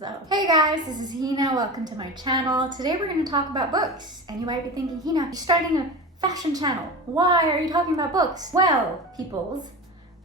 So, hey guys, this is Hina. Welcome to my channel. Today we're going to talk about books. And you might be thinking, Hina, you're starting a fashion channel. Why are you talking about books? Well, peoples,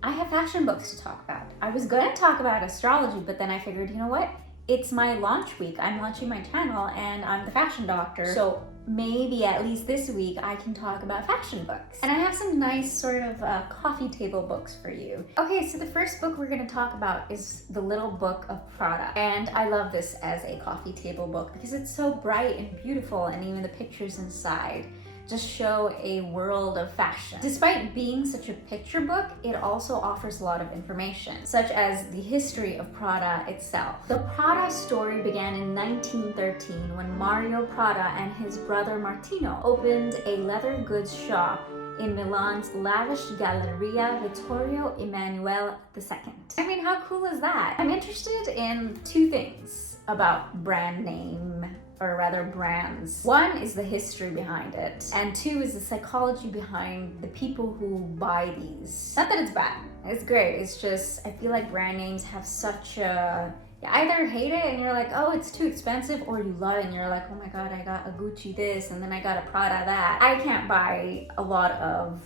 I have fashion books to talk about. I was going to talk about astrology, but then I figured, you know what? It's my launch week. I'm launching my channel and I'm the fashion doctor. So maybe at least this week I can talk about fashion books. And I have some nice sort of coffee table books for you. Okay, so the first book we're going to talk about is The Little Book of Prada. And I love this as a coffee table book because it's so bright and beautiful, and even the pictures inside just show a world of fashion. Despite being such a picture book, it also offers a lot of information, such as the history of Prada itself. The Prada story began in 1913 when Mario Prada and his brother Martino opened a leather goods shop in Milan's lavish Galleria Vittorio Emanuele II. I mean, how cool is that? I'm interested in two things about brand name, or rather brands. One is the history behind it, and two is the psychology behind the people who buy these. Not that it's bad, it's great, it's just I feel like brand names have such a, you either hate it and you're like, oh, it's too expensive, or you love it and you're like, oh my god, I got a Gucci this and then I got a Prada that. I can't buy a lot of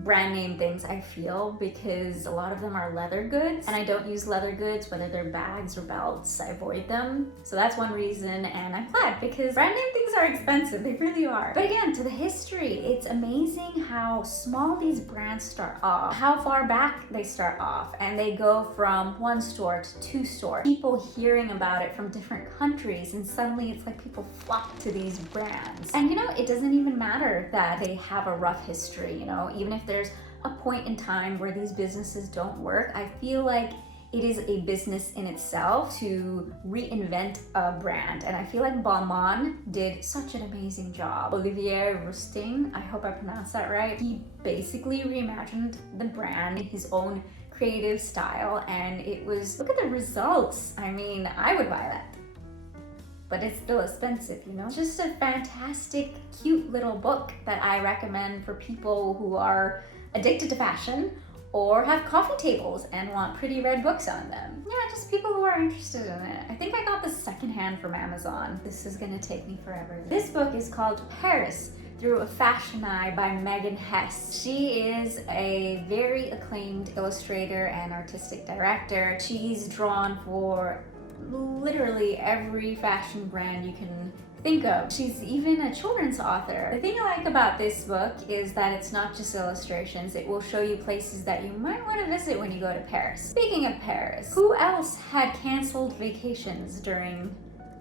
brand name things, I feel, because a lot of them are leather goods and I don't use leather goods, whether they're bags or belts. I avoid them. So that's one reason, and I'm glad because brand name things are expensive, they really are. But again, to the history, it's amazing how small these brands start off, how far back they start off, and they go from one store to two stores, people hearing about it from different countries, and suddenly it's like people flock to these brands. And you know, it doesn't even matter that they have a rough history, you know, even if there's a point in time where these businesses don't work, I feel like it is a business in itself to reinvent a brand. And I feel like Balmain did such an amazing job. Olivier Rousteing, I hope I pronounced that right, he basically reimagined the brand in his own creative style, and it was, look at the results. I mean, I would buy that. But it's still expensive, you know? Just a fantastic, cute little book that I recommend for people who are addicted to fashion or have coffee tables and want pretty red books on them. Yeah, just people who are interested in it. I think I got this secondhand from Amazon. This is gonna take me forever. This book is called Paris Through a Fashion Eye by Megan Hess. She is a very acclaimed illustrator and artistic director. She's drawn for literally every fashion brand you can think of. She's even a children's author. The thing I like about this book is that it's not just illustrations. It will show you places that you might want to visit when you go to Paris. Speaking of Paris, who else had canceled vacations during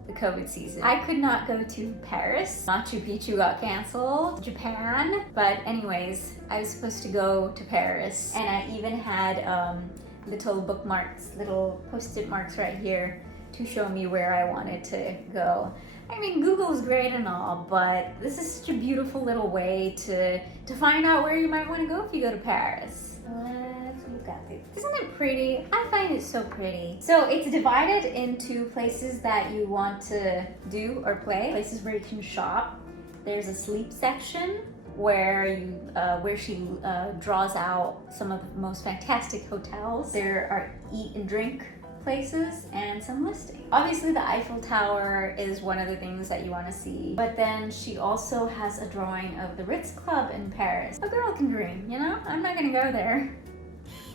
the COVID season? I could not go to Paris. Machu Picchu got canceled. Japan. But anyways, I was supposed to go to Paris, and I even had little bookmarks, little post-it marks right here to show me where I wanted to go. I mean, Google is great and all, but this is such a beautiful little way to find out where you might want to go if you go to Paris. Let's look at it. Isn't it pretty? I find it so pretty. So it's divided into places that you want to do or play, places where you can shop. There's a sleep section where she draws out some of the most fantastic hotels. There are eat and drink places and some listings. Obviously the Eiffel Tower is one of the things that you want to see, but then she also has a drawing of the Ritz Club in Paris. A girl can dream, you know? I'm not gonna go there,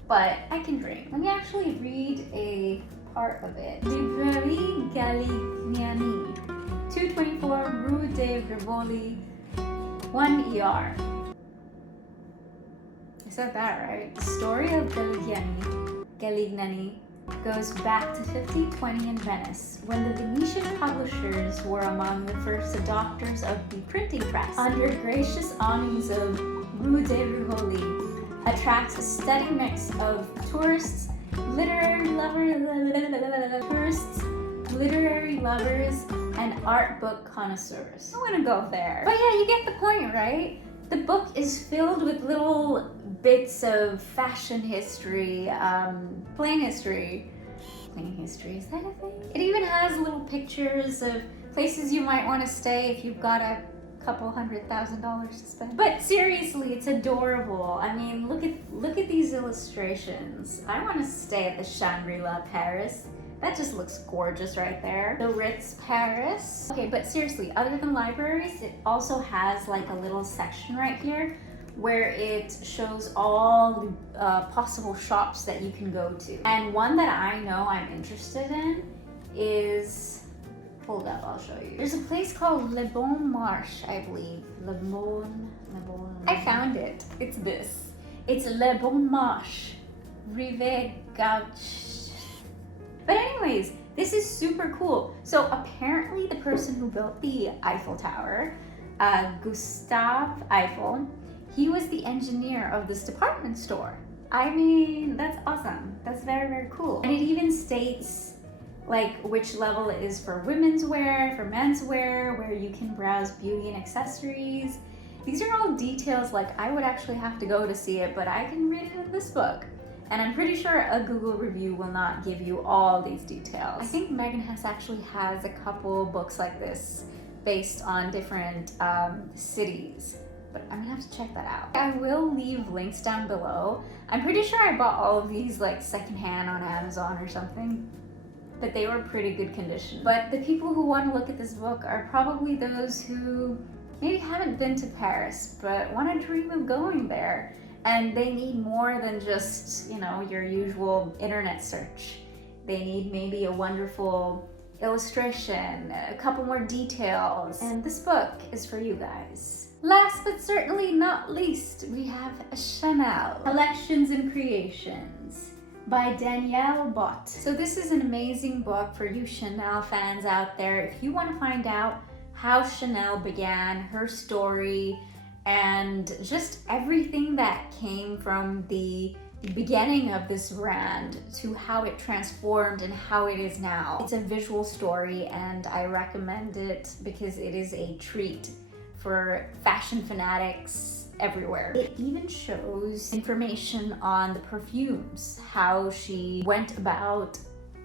but I can dream. Let me actually read a part of it. Librairie Galignani, 224 Rue de Rivoli, 1 ER. I said that right. The story of Galignani goes back to 1520 in Venice, when the Venetian publishers were among the first adopters of the printing press. Under gracious awnings of Rue de Rivoli attracts a steady mix of tourists, literary lovers, and art book connoisseurs. I want to go there. But yeah, you get the point, right? The book is filled with little bits of fashion history, plain history. Plain history, is that a thing? It even has little pictures of places you might want to stay if you've got a couple $100,000 to spend. But seriously, it's adorable. I mean, look at these illustrations. I want to stay at the Shangri-La Paris. That just looks gorgeous right there. The Ritz, Paris. Okay, but seriously, other than libraries, it also has like a little section right here where it shows all the possible shops that you can go to. And one that I know I'm interested in is, hold up, I'll show you. There's a place called Le Bon Marché, I believe. Le Bon. I found it. It's this. It's Le Bon Marché. Rive Gauche. But anyways, this is super cool. So apparently the person who built the Eiffel Tower, Gustave Eiffel, he was the engineer of this department store. I mean, that's awesome. That's very, very cool. And it even states like which level it is for women's wear, for men's wear, where you can browse beauty and accessories. These are all details like I would actually have to go to see it, but I can read it in this book. And I'm pretty sure a Google review will not give you all these details. I think Megan Hess actually has a couple books like this based on different cities. But I'm gonna have to check that out. I will leave links down below. I'm pretty sure I bought all of these like secondhand on Amazon or something, but they were pretty good condition. But the people who want to look at this book are probably those who maybe haven't been to Paris, but want to dream of going there. And they need more than just, you know, your usual internet search. They need maybe a wonderful illustration, a couple more details. And this book is for you guys. Last but certainly not least, we have Chanel, Collections and Creations by Danielle Bott. So this is an amazing book for you Chanel fans out there. If you want to find out how Chanel began, her story, and just everything that came from the beginning of this brand to how it transformed and how it is now. It's a visual story and I recommend it because it is a treat for fashion fanatics everywhere. It even shows information on the perfumes, how she went about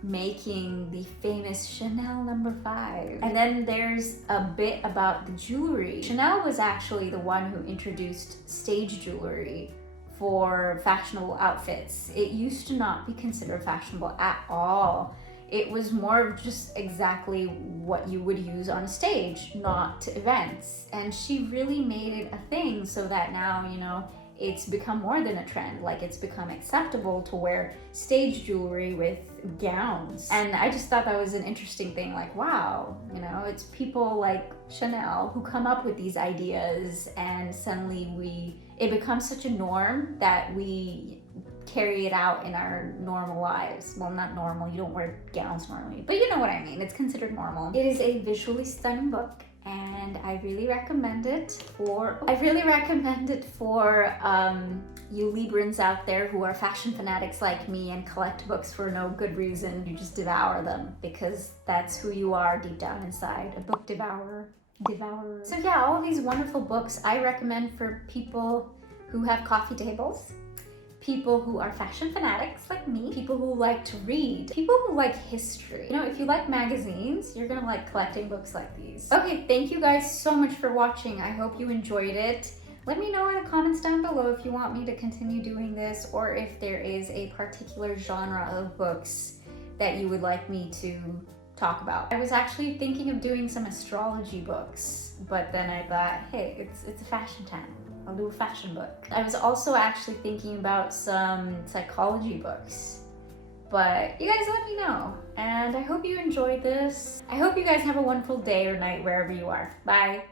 making the famous Chanel No. 5. And then there's a bit about the jewelry. Chanel was actually the one who introduced stage jewelry for fashionable outfits. It used to not be considered fashionable at all. It was more of just exactly what you would use on a stage, not to events. And she really made it a thing so that now, you know, it's become more than a trend. Like it's become acceptable to wear stage jewelry with gowns. And I just thought that was an interesting thing. Like, wow, you know, it's people like Chanel who come up with these ideas and suddenly it becomes such a norm that we carry it out in our normal lives. Well, not normal, you don't wear gowns normally, but you know what I mean, it's considered normal. It is a visually stunning book and I really recommend it for you Librans out there who are fashion fanatics like me and collect books for no good reason. You just devour them because that's who you are deep down inside, a book devourer. So yeah, all of these wonderful books I recommend for people who have coffee tables, people who are fashion fanatics like me, people who like to read, people who like history. You know, if you like magazines, you're gonna like collecting books like these. Okay, thank you guys so much for watching. I hope you enjoyed it. Let me know in the comments down below if you want me to continue doing this or if there is a particular genre of books that you would like me to talk about. I was actually thinking of doing some astrology books, but then I thought, hey, it's a fashion channel. I'll do a fashion book. I was also actually thinking about some psychology books, but you guys let me know. And I hope you enjoyed this. I hope you guys have a wonderful day or night wherever you are. Bye.